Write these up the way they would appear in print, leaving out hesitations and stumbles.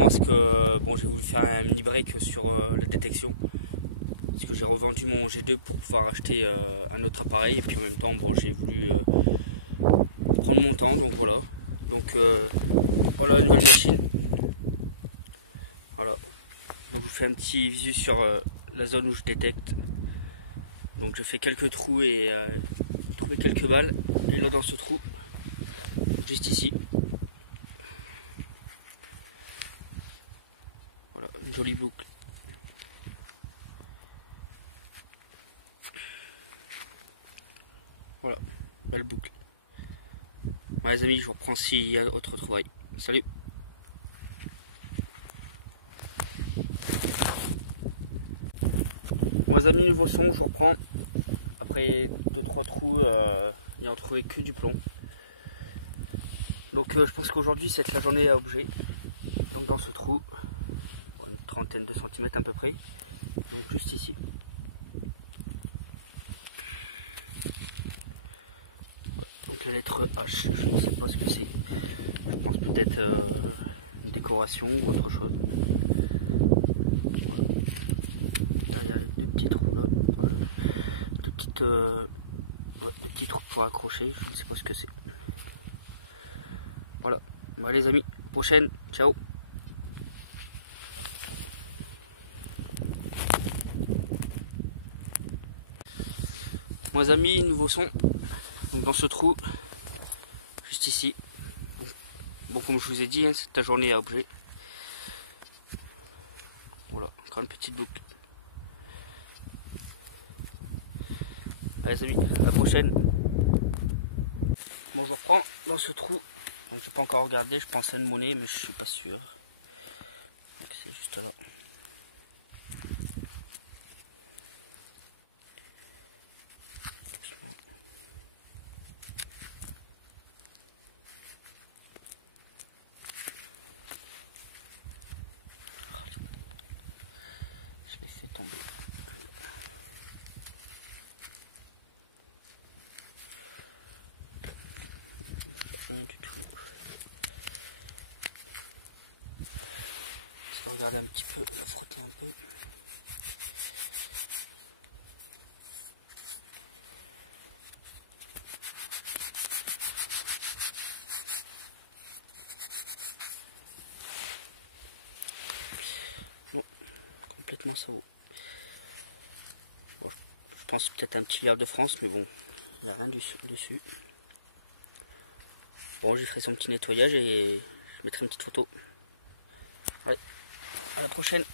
simplement parce que bon, j'ai voulu faire un mini break sur la détection. Parce que j'ai revendu mon G2 pour pouvoir acheter un autre appareil. Et puis en même temps, bon, j'ai voulu prendre mon temps, donc voilà. Donc voilà la nouvelle machine. Voilà. Donc je vous fais un petit visu sur la zone où je détecte. Donc je fais quelques trous et trouver quelques balles. Et là dans ce trou, juste ici. Voilà, une jolie boucle. Voilà, belle boucle. Bon, les amis, je vous reprends s'il y a autre trouvaille. Salut! Bon, les amis, nouveau son, je reprends. Après 2-3 trous, il n'y a retrouvé que du plomb. Donc je pense qu'aujourd'hui c'est la journée à objet. Donc dans ce trou, une trentaine de centimètres à peu près. Donc juste ici. Donc la lettre H, je ne sais pas ce que c'est. Je pense peut-être une décoration ou autre chose. Voilà. Là, il y a des petits trous là. Voilà. Des petits trous pour accrocher, je ne sais pas ce que c'est. Voilà, bon, les amis, prochaine, ciao. Bon les amis, nouveau son. Donc dans ce trou, juste ici. Bon comme je vous ai dit, hein, c'est ta journée à objet. Voilà, encore une petite boucle. Allez les amis, à la prochaine. Bon je reprends dans ce trou. Je n'ai pas encore regardé, je pensais à une monnaie mais je suis pas sûr. Donc c'est juste là. Je l'ai fait tomber. Je vais regarder un petit peu, la frotter un peu. Non, complètement ça vaut. Bon, je pense peut-être un petit liard de France, mais bon, il n'y a rien dessus. Bon, je ferai son petit nettoyage et je mettrai une petite photo. Ouais, à la prochaine.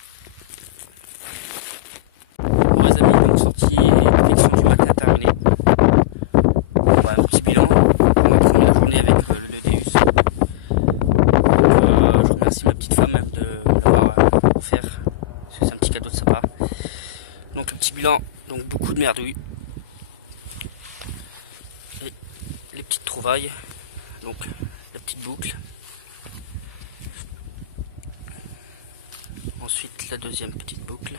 Bon les amis, donc sortie détection du matin terminée. Bon, un petit bilan. On a terminé la journée avec le Deus. Donc, je remercie ma petite femme de l'avoir offert. Parce que c'est un petit cadeau de sa part. Donc un petit bilan, donc beaucoup de merdouilles. Et les petites trouvailles. Donc la petite boucle. Ensuite la deuxième petite boucle.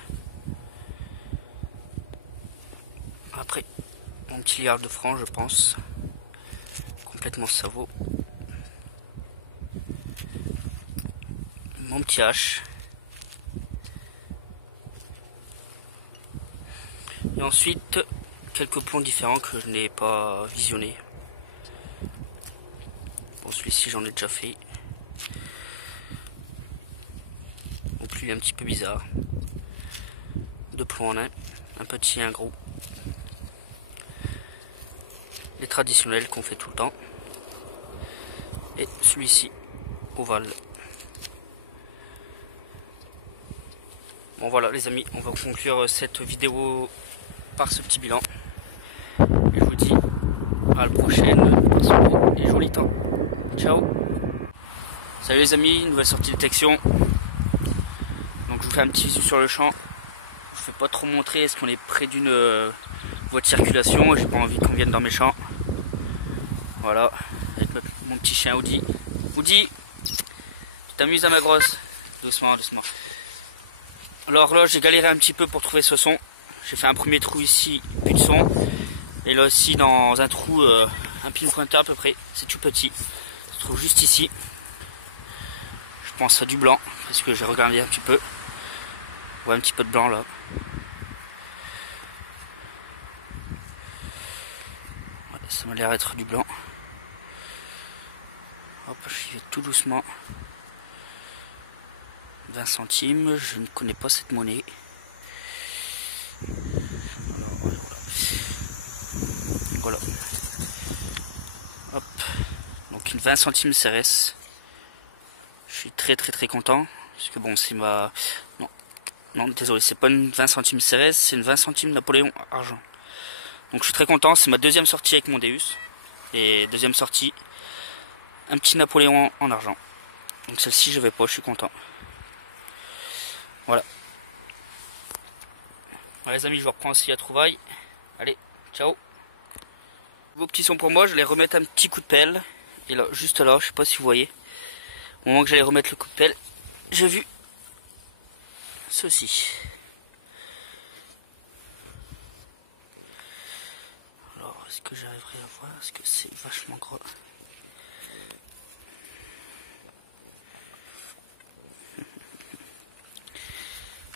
Après mon petit liard de franc je pense. Complètement savot. Mon petit H. Et ensuite quelques plombs différents que je n'ai pas visionnés. Bon celui-ci j'en ai déjà fait. Donc lui un petit peu bizarre. Deux plombs en un petit et un gros. Les traditionnels qu'on fait tout le temps. Et celui-ci, ovale. Bon voilà les amis, on va conclure cette vidéo par ce petit bilan. Et je vous dis à la prochaine, passez des jolis temps. Ciao. Salut les amis, nouvelle sortie de détection. Donc je vous fais un petit visu sur le champ. Je ne vais pas trop montrer, est-ce qu'on est près d'une voie de circulation. J'ai pas envie qu'on vienne dans mes champs. Voilà, avec mon petit chien Audi. Audi, tu t'amuses à ma grosse. Doucement, doucement. Alors là j'ai galéré un petit peu pour trouver ce son. J'ai fait un premier trou ici, plus de son. Et là aussi dans un trou, un pin pointeur à peu près. C'est tout petit. Ça se trouve juste ici. Je pense du blanc, parce que j'ai regardé un petit peu. On voit un petit peu de blanc là. Ouais, ça m'a l'air d'être du blanc. Hop, j'y vais tout doucement. 20 centimes, je ne connais pas cette monnaie. Alors, voilà. Hop. Donc une 20 centimes CRS. Je suis très content. Parce que bon, c'est ma... Non, désolé, c'est pas une 20 centimes CRS, c'est une 20 centimes Napoléon argent. Donc je suis très content, c'est ma deuxième sortie avec mon Deus. Et deuxième sortie, un petit Napoléon en argent. Donc celle-ci je vais pas, je suis content. Voilà. Voilà les amis, je vous reprends aussi à trouvaille. Allez, ciao. Vos petits sons pour moi, je vais remettre un petit coup de pelle. Et là, juste là, je sais pas si vous voyez. Au moment que j'allais remettre le coup de pelle, j'ai vu ceci. Alors, est-ce que j'arriverai à voir? Est-ce que c'est vachement gros?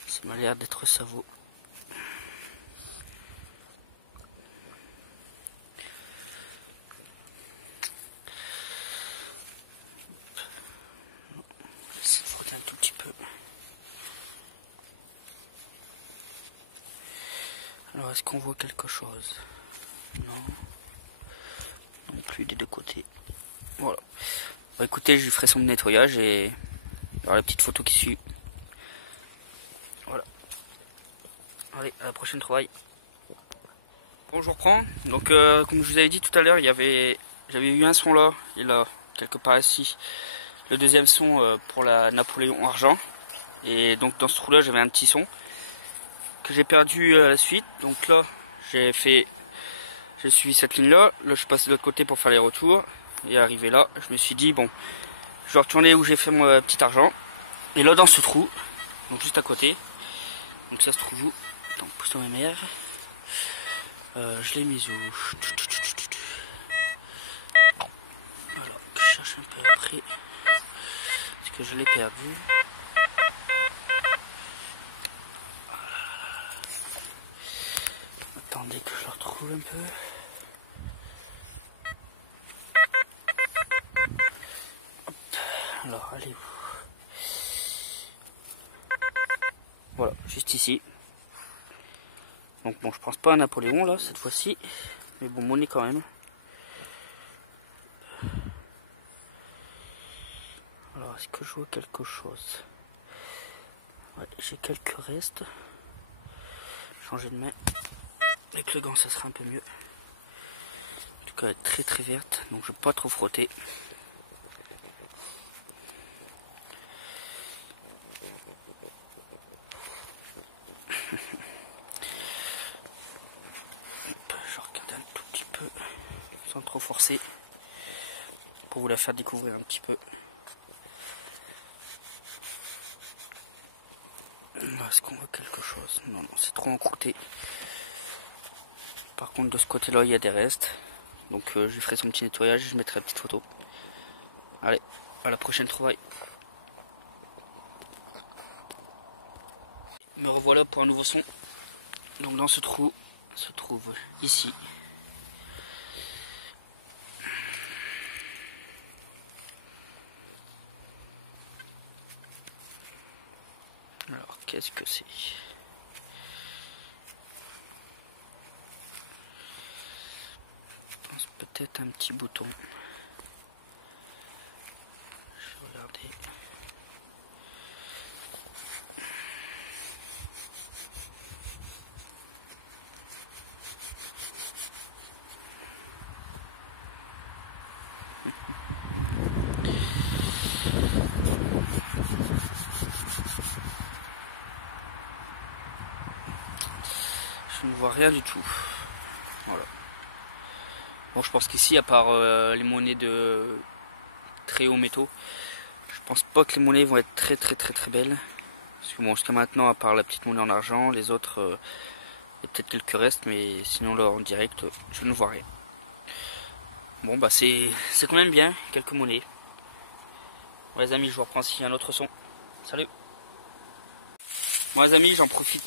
Ça m'a l'air d'être savon. J'essaie de frotter un tout petit peu. Alors, est-ce qu'on voit quelque chose? Non. Non plus des deux côtés. Voilà. Bon, écoutez, je lui ferai son nettoyage et alors la petite photo qui suit. Voilà. Allez, à la prochaine trouvaille. Bon, je reprends. Donc, comme je vous avais dit tout à l'heure, j'avais eu un son là, et là, quelque part ici. Le deuxième son pour la Napoléon argent. Et donc, dans ce trou là, j'avais un petit son que j'ai perdu à la suite. Donc là, j'ai suivi cette ligne là. Là, je suis passé de l'autre côté pour faire les retours. Et arrivé là, je me suis dit, bon, je vais retourner où j'ai fait mon petit argent. Et là, dans ce trou, donc juste à côté, donc ça se trouve où? Donc, pousse ma mère. Je l'ai mis où? Voilà, je cherche un peu après. Parce que je l'ai perdu. Attendez que je le retrouve un peu. Hop. Alors, allez où? Voilà, juste ici. Donc bon, je pense pas à Napoléon là, cette fois-ci. Mais bon, monnaie quand même. Alors, est-ce que je vois quelque chose? Ouais, j'ai quelques restes. Changer de main. Avec le gant, ça sera un peu mieux. En tout cas, elle est très verte, donc je ne vais pas trop frotter. Je regarde un tout petit peu, sans trop forcer, pour vous la faire découvrir un petit peu. Est-ce qu'on voit quelque chose? Non, c'est trop encrouté. Par contre, de ce côté-là, il y a des restes. Donc, je lui ferai son petit nettoyage et je mettrai la petite photo. Allez, à la prochaine trouvaille. Me revoilà pour un nouveau son. Donc, dans ce trou, se trouve ici. Alors, qu'est-ce que c'est? Je pense peut-être un petit bouton. Je vais regarder. Je ne vois rien du tout. Voilà. Bon, je pense qu'ici, à part les monnaies de très hauts métaux, je pense pas que les monnaies vont être très belles. Parce que bon, jusqu'à maintenant, à part la petite monnaie en argent, les autres, il y a peut-être quelques restes, mais sinon là en direct, je ne vois rien. Bon bah c'est quand même bien, quelques monnaies. Bon, les amis, je vous reprends s'il y a un autre son. Salut. Bon les amis, j'en profite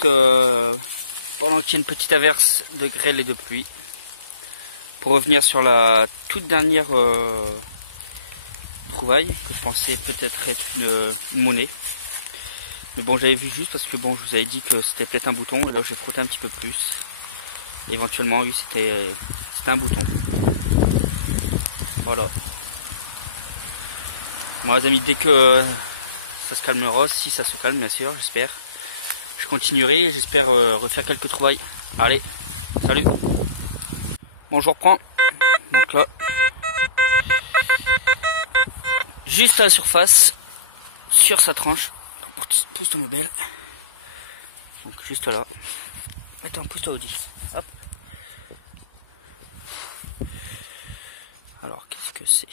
pendant qu'il y a une petite averse de grêle et de pluie pour revenir sur la toute dernière trouvaille que je pensais peut-être être une monnaie. Mais bon, j'avais vu juste parce que bon, je vous avais dit que c'était peut-être un bouton, et là j'ai frotté un petit peu plus. Et éventuellement, oui, c'était un bouton. Voilà. Bon les amis, dès que ça se calmera, si ça se calme bien sûr, j'espère, je continuerai, j'espère refaire quelques trouvailles. Allez, salut. Bon, je reprends. Donc là, juste à la surface, sur sa tranche. Pousse-toi ma belle. Donc juste là. Attends, pousse-toi Audi. Hop. Alors, qu'est-ce que c'est?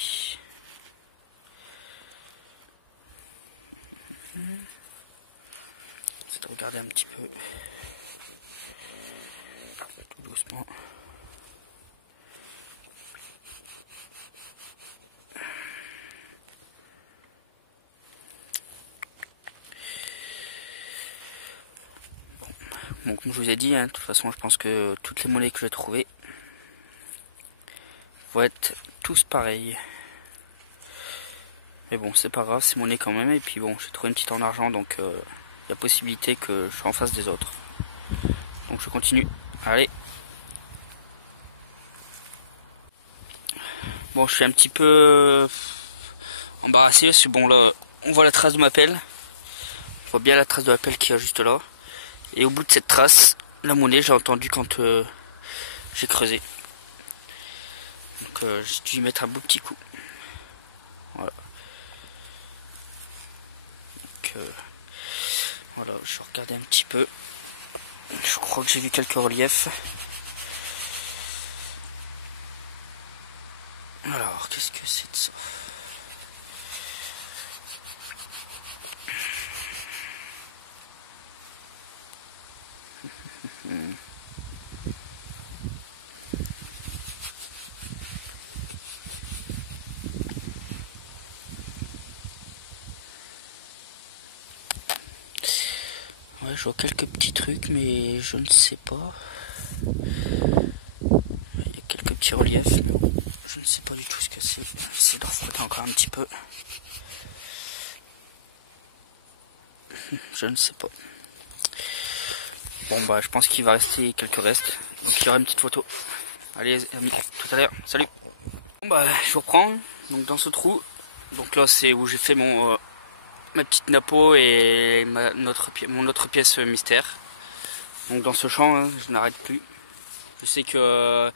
C'est de regarder un petit peu. Tout doucement. Bon, comme je vous ai dit, hein, de toute façon, je pense que toutes les monnaies que j'ai trouvées vont être tous pareils. Mais bon, c'est pas grave, c'est monnaie quand même. Et puis bon, j'ai trouvé une petite en argent, donc il y a possibilité que je sois en face des autres. Donc je continue. Allez. Bon, je suis un petit peu embarrassé parce que bon, là, on voit la trace de ma pelle. On voit bien la trace de la pelle qui est juste là. Et au bout de cette trace, la monnaie, j'ai entendu quand j'ai creusé. Donc j'ai dû y mettre un beau petit coup. Voilà. Donc voilà, je vais regarder un petit peu. Je crois que j'ai vu quelques reliefs. Alors, qu'est-ce que c'est de ça? Ouais, je vois quelques petits trucs, mais je ne sais pas. Il y a quelques petits reliefs, mais bon, je ne sais pas du tout ce que c'est. Je vais essayer de refrotter encore un petit peu. Je ne sais pas. Bon bah je pense qu'il va rester quelques restes. Donc il y aura une petite photo. Allez les amis, tout à l'heure, salut. Bon bah je vous reprends. Donc dans ce trou, donc là c'est où j'ai fait ma petite napo et mon autre pièce mystère. Donc dans ce champ, hein, je n'arrête plus. Je sais que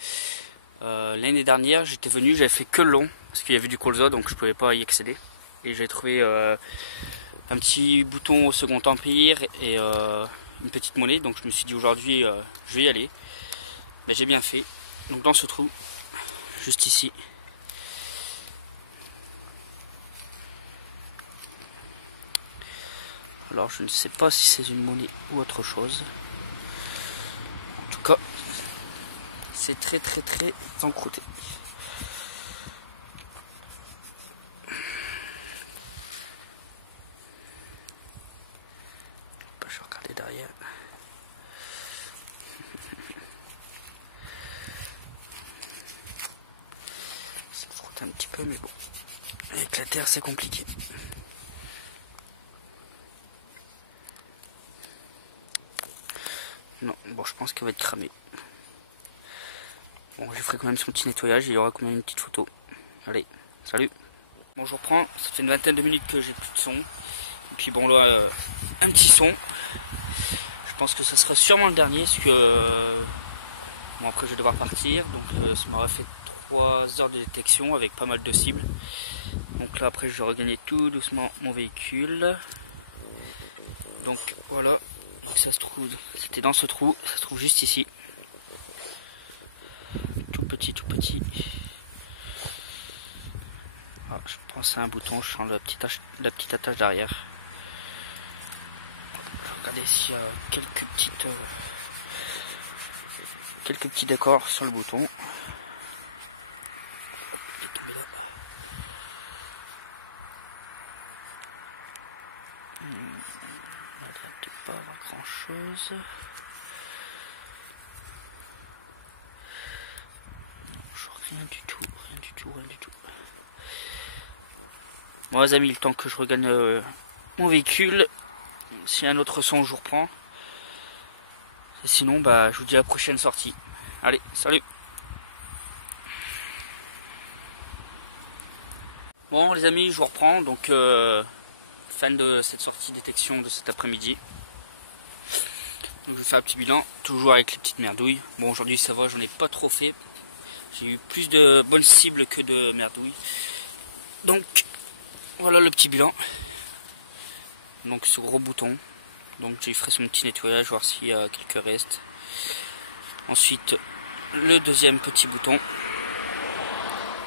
l'année dernière j'étais venu, j'avais fait que le long parce qu'il y avait du colza, donc je pouvais pas y accéder. Et j'ai trouvé un petit bouton au Second Empire et une petite monnaie, donc je me suis dit aujourd'hui je vais y aller. Mais j'ai bien fait. Donc dans ce trou, juste ici. Alors je ne sais pas si c'est une monnaie ou autre chose. En tout cas, c'est très encrouté. Je vais regarder derrière. Ça frotte un petit peu, mais bon. Avec la terre, c'est compliqué. Non, bon, je pense qu'elle va être cramée. Bon, je ferai quand même son petit nettoyage, il y aura quand même une petite photo. Allez, salut. Bon, je reprends, ça fait une vingtaine de minutes que j'ai plus de son. Et puis bon, là, un petit son. Je pense que ça sera sûrement le dernier, parce que bon, après je vais devoir partir. Donc ça m'aura fait 3 heures de détection avec pas mal de cibles. Donc là, après, je vais regagner tout doucement mon véhicule. Donc voilà, ça se trouve, c'était dans ce trou, ça se trouve juste ici. Tout petit. Ah, je pense à un bouton, je sens la petite attache derrière. Je vais regarder s'il y a quelques petits décors sur le bouton. On va peut-être pas avoir grand chose. Rien du tout, rien du tout, rien du tout. Bon les amis, le temps que je regagne mon véhicule, s'il y a un autre son je vous reprends. Et sinon bah je vous dis à la prochaine sortie. Allez, salut. Bon les amis, je vous reprends, donc fin de cette sortie détection de cet après-midi. Donc je vais faire un petit bilan, toujours avec les petites merdouilles. Bon aujourd'hui ça va, j'en ai pas trop fait. J'ai eu plus de bonnes cibles que de merdouilles. Donc voilà le petit bilan. Donc ce gros bouton. Donc j'ai fait son petit nettoyage, voir s'il y a quelques restes. Ensuite le deuxième petit bouton.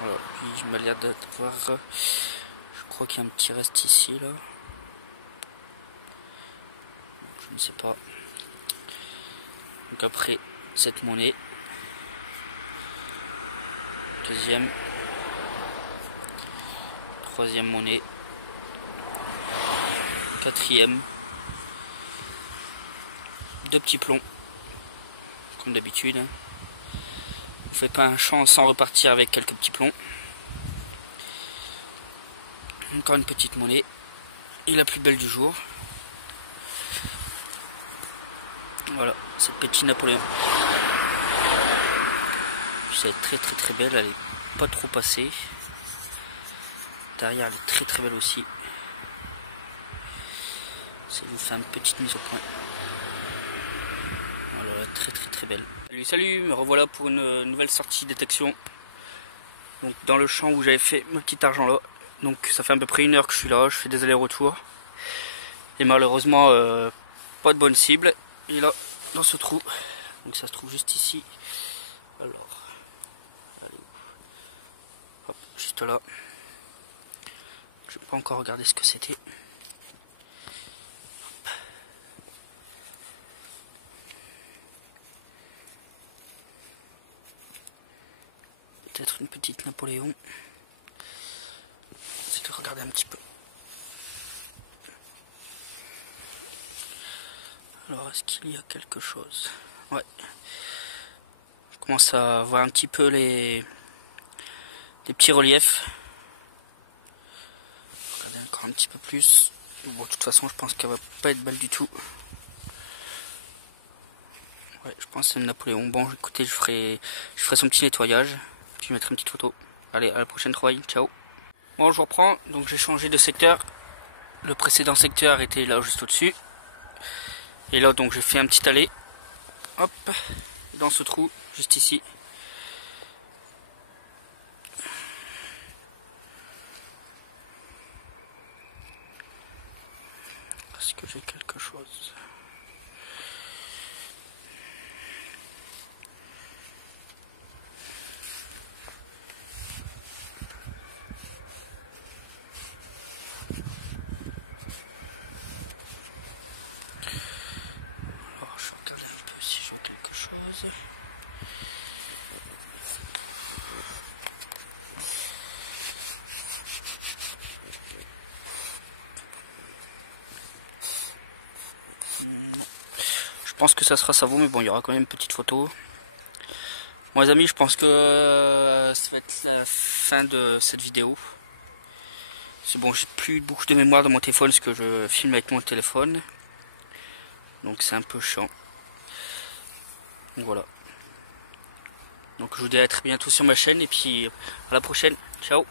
Voilà, il m'a l'air d'avoir. Je crois qu'il y a un petit reste ici là. Je ne sais pas. Donc après cette monnaie. Deuxième, troisième monnaie, quatrième, deux petits plombs, comme d'habitude. Vous faites pas un champ sans repartir avec quelques petits plombs. Encore une petite monnaie, et la plus belle du jour. Voilà, cette petite Napoléon. Elle est très très très belle, elle est pas trop passée. Derrière elle est très très belle aussi. Ça vous fait une petite mise au point. Voilà, très très très belle. Salut, me revoilà pour une nouvelle sortie détection. Donc dans le champ où j'avais fait mon petit argent là. Donc ça fait à peu près 1 heure que je suis là, je fais des allers-retours. Et malheureusement pas de bonne cible. Et là, dans ce trou, donc ça se trouve juste ici. Alors. Hop, juste là. Je n'ai pas encore regardé ce que c'était. Peut-être une petite Napoléon. C'est de regarder un petit peu. Alors, est-ce qu'il y a quelque chose? Ouais. Je commence à voir un petit peu les petits reliefs. Regardez encore un petit peu plus. Bon, de toute façon, je pense qu'elle va pas être belle du tout. Ouais, je pense que c'est une Napoléon. Bon, écoutez, je ferai son petit nettoyage. Puis je mettrai une petite photo. Allez, à la prochaine trouvaille. Ciao. Bon, je vous reprends. Donc, j'ai changé de secteur. Le précédent secteur était là juste au-dessus. Et là, donc, j'ai fait un petit allée. Hop, dans ce trou, juste ici. Est-ce que j'ai quelque chose? Alors, je vais regarder un peu si j'ai quelque chose. Je pense que ça sera ça vaut, mais bon, il y aura quand même une petite photo. Bon les amis, je pense que ça va être la fin de cette vidéo. C'est bon, j'ai plus beaucoup de mémoire dans mon téléphone parce que je filme avec mon téléphone. Donc c'est un peu chiant. Donc voilà. Donc je vous dis à très bientôt sur ma chaîne et puis à la prochaine. Ciao.